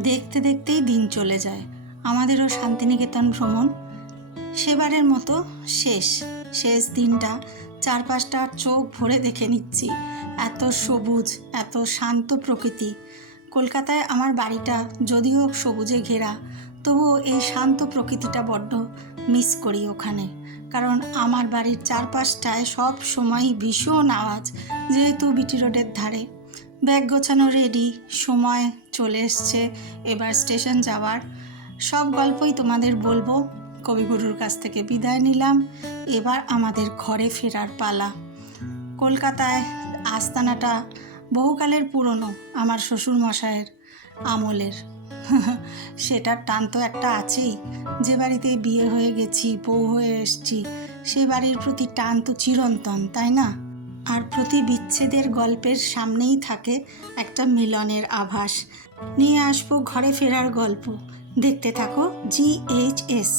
দেখতে দেখতেই দিন চলে যায়। আমাদেরও শান্তিনিকেতন ভ্রমণ। সেবারের মতো শেষ। শেষ দিনটা চারপাশটা চোখ ভরে দেখে নিচ্ছি। এত সবুজ, এত শান্ত প্রকৃতি। কলকাতায় আমার বাড়িটা যদিও সবুজে ঘেরা, তবুও এই শান্ত প্রকৃতিটা বড্ড মিস করি ওখানে। কারণ আমার বাড়ির চারপাশটায় সব সময়ই ভীষণ আওয়াজ, যেহেতু বিটি রোডের ধারে। ব্যাগ গোছানো রেডি সময় চলে এসছে। এবার স্টেশন যাওয়ার সব গল্পই তোমাদের বলব। কবিগুরুর কাছ থেকে বিদায় নিলাম। এবার আমাদের ঘরে ফেরার পালা। কলকাতায় আস্তানাটা বহুকালের পুরনো আমার শ্বশুর মশাইয়ের আমলের। সেটার টান তো একটা আছেই। যে বাড়িতে বিয়ে হয়ে গেছি, বউ হয়ে এসছি, সে বাড়ির প্রতি টান তো চিরন্তন, তাই না? আর প্রতি বিচ্ছেদের গল্পের সামনেই থাকে একটা মিলনের আভাস। নিয়ে আসব ঘরে ফেরার গল্প। দেখতে থাকো জি এইচ এস